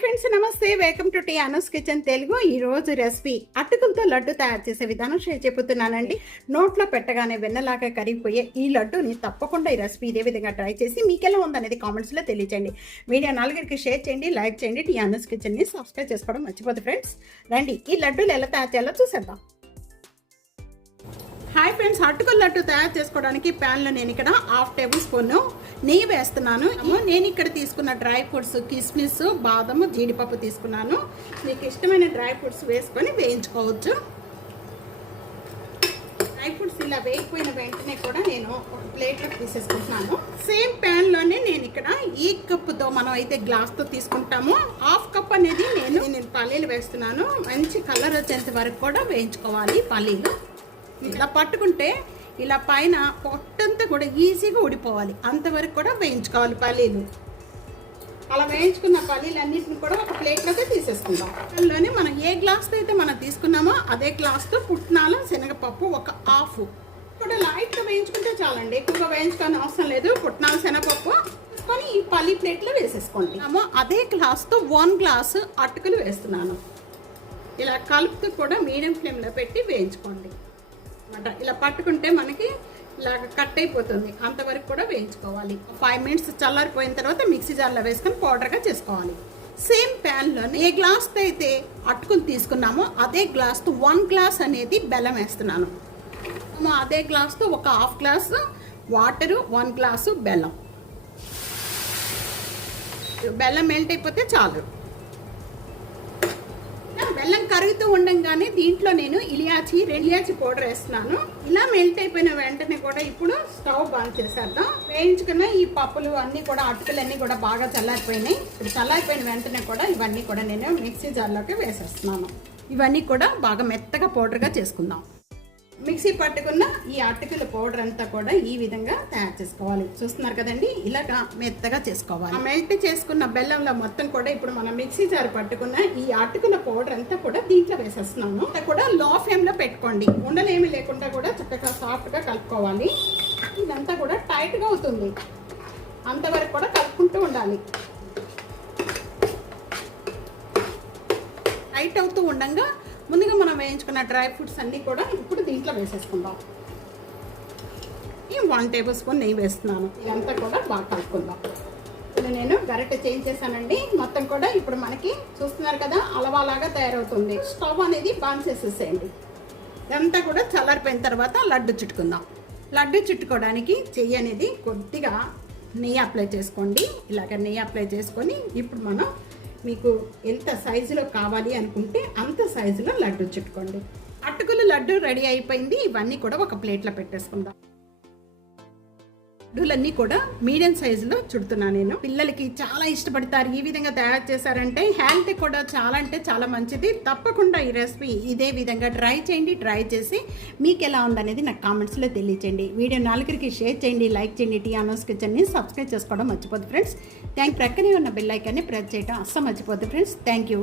Friends నమస్తే. Welcome to టీ అనస్ కిచెన్ తెలుగు. ఈ రోజు రెసిపీ అటుకులతో లడ్డు తయారు చేసే విధానం షేర్ చెబుతున్నానండి. నోట్లో పెట్టగానే వెన్నలాగా కరిగిపోయే ఈ లడ్డుని తప్పకుండా ఈ రెసిపీ ఇదే విధంగా ట్రై చేసి మీకు ఎలా ఉందనేది కామెంట్స్లో తెలియచేయండి. మీడియా నలుగురికి షేర్ చేయండి లైక్ చేయండి టీ అనస్ కిచెన్ని సబ్స్క్రైబ్ చేసుకోవడం మర్చిపోదు ఫ్రెండ్స్. రండి ఈ లడ్డూలు ఎలా తయారు చేయాలో చూసేద్దాం. హాయ్ ఫ్రెండ్స్ అటుకుల లడ్డు తయారు చేసుకోవడానికి ప్యాన్లో నేను ఇక్కడ హాఫ్ టేబుల్ స్పూన్ నెయ్యి వేస్తున్నాను. నేను ఇక్కడ తీసుకున్న డ్రై ఫ్రూట్స్ కిస్మిస్ బాదము జీడిపప్పు తీసుకున్నాను. మీకు ఇష్టమైన డ్రై ఫ్రూట్స్ వేసుకొని వేయించుకోవచ్చు. డ్రై ఫ్రూట్స్ ఇలా వేయకపోయిన వెంటనే కూడా నేను ఒక ప్లేట్లో తీసేసుకుంటున్నాను. సేమ్ ప్యాన్లోనే నేను ఇక్కడ ఈ కప్తో మనం అయితే గ్లాస్తో తీసుకుంటాము. హాఫ్ కప్ అనేది నేను నేను పల్లీలు వేస్తున్నాను. మంచి కలర్ వచ్చేంత వరకు కూడా వేయించుకోవాలి పల్లీలు. ఇలా పట్టుకుంటే ఇలా పైన పొట్టంతా కూడా ఈజీగా ఊడిపోవాలి. అంతవరకు కూడా వేయించుకోవాలి పల్లీలు. అలా వేయించుకున్న పల్లీలన్నింటిని కూడా ఒక ప్లేట్లోకి తీసేసుకుందాం. అందులోనే మనం ఏ గ్లాస్తో అయితే మనం తీసుకున్నామో అదే గ్లాస్తో పుట్నాలు శనగపప్పు ఒక హాఫ్. కూడా లైట్గా వేయించుకుంటే చాలండి. ఎక్కువగా వేయించుకోని అవసరం లేదు. పుట్నాలు శనగపప్పు. కానీ ఈ పల్లి ప్లేట్లో వేసేసుకోండి. ఏమో అదే గ్లాస్తో వన్ గ్లాస్ అటుకులు వేస్తున్నాను. ఇలా కలుపుతూ కూడా మీడియం ఫ్లేమ్లో పెట్టి వేయించుకోండి. అనమాట ఇలా పట్టుకుంటే మనకి ఇలా కట్ అయిపోతుంది. అంతవరకు కూడా వేయించుకోవాలి. ఫైవ్ మినిట్స్ చల్లారిపోయిన తర్వాత మిక్సీ జార్లో వేసుకొని పౌడర్గా చేసుకోవాలి. సేమ్ ప్యాన్లో ఏ గ్లాస్తో అయితే అట్టుకుని తీసుకున్నామో అదే గ్లాస్తో వన్ గ్లాస్ అనేది బెల్లం వేస్తున్నాను. అదే గ్లాస్తో ఒక half glass water one glass బెల్లం. బెల్లం మెల్ట్ అయిపోతే చాలు. బెల్లం కరుగుతూ ఉండంగానే దీంట్లో నేను ఇలియాచి ఇలియాచి పౌడర్ వేస్తున్నాను. ఇలా మెల్ట్ అయిపోయిన వెంటనే కూడా ఇప్పుడు స్టవ్ బంద్ చేసేద్దాం. వేయించుకున్న ఈ పప్పులు అన్నీ కూడా అటుకులన్నీ కూడా బాగా చల్లారిపోయినాయి. ఇప్పుడు చల్లారిపోయిన వెంటనే కూడా ఇవన్నీ కూడా నేను మిక్సీ జార్లోకి వేసేస్తున్నాను. ఇవన్నీ కూడా బాగా మెత్తగా పౌడర్గా చేసుకుందాం. మిక్సీ పట్టుకున్న ఈ అటుకుల పౌడర్ అంతా కూడా ఈ విధంగా తయారు చేసుకోవాలి. చూస్తున్నారు కదండి? ఇలాగా మెత్తగా చేసుకోవాలి. మెల్ట్ చేసుకున్న బెల్లంలో మొత్తం కూడా ఇప్పుడు మనం మిక్సీ జారు పట్టుకున్న ఈ అటుకుల పౌడర్ అంతా కూడా దీంట్లో వేసేస్తున్నాము కూడా లో ఫ్లేమ్లో పెట్టుకోండి ఉండలేమి లేకుండా కూడా చక్కగా సాఫ్ట్గా కలుపుకోవాలి. ఇదంతా కూడా టైట్గా అవుతుంది. అంతవరకు కూడా కలుపుకుంటూ ఉండాలి. టైట్ అవుతూ ఉండగా ముందుగా మనం వేయించుకున్న డ్రై ఫ్రూట్స్ అన్నీ కూడా ఇప్పుడు దీంట్లో వేసేసుకుందాం. ఈ వన్ టేబుల్ స్పూన్ నెయ్యి వేస్తున్నాను. ఇదంతా కూడా బాగా కలుపుకుందాం. ఇప్పుడు నేను గరిట చేంజ్ చేశానండి. మొత్తం కూడా ఇప్పుడు మనకి చూస్తున్నారు కదా అలవాలాగా తయారవుతుంది. స్టవ్ అనేది బాన్ చేసేసేయండి. ఇదంతా కూడా చల్లారిపోయిన తర్వాత లడ్డు చుట్టుకుందాం. లడ్డు చుట్టుకోవడానికి చెయ్యి అనేది కొద్దిగా నెయ్యి అప్లై చేసుకోండి. ఇలాగ నెయ్యి అప్లై చేసుకొని ఇప్పుడు మనం మీకు ఎంత సైజులో కావాలి అనుకుంటే అంత సైజులో లడ్డు చుట్టుకోండి. అటుకులు లడ్డు రెడీ అయిపోయింది. ఇవన్నీ కూడా ఒక ప్లేట్లో పెట్టేసుకుందాం. లడ్డూలన్నీ కూడా మీడియం సైజులో చుడుతున్నాను నేను. పిల్లలకి చాలా ఇష్టపడతారు. ఈ విధంగా తయారు చేశారంటే హెల్త్ కూడా చాలా అంటే చాలా మంచిది. తప్పకుండా ఈ రెసిపీ ఇదే విధంగా ట్రై చేయండి ట్రై చేసి మీకు ఎలా ఉందనేది నాకు కామెంట్స్లో తెలియచేయండి. వీడియో నలుగురికి షేర్ చేయండి లైక్ చేయండి టీ కిచెన్ని సబ్స్క్రైబ్ చేసుకోవడం మర్చిపోద్దు ఫ్రెండ్స్. థ్యాంక్ ప్రక్కనే ఉన్న బెల్ ఐకాన్ని ప్రెస్ చేయడం అస్సలు మర్చిపోద్దు ఫ్రెండ్స్. Thank you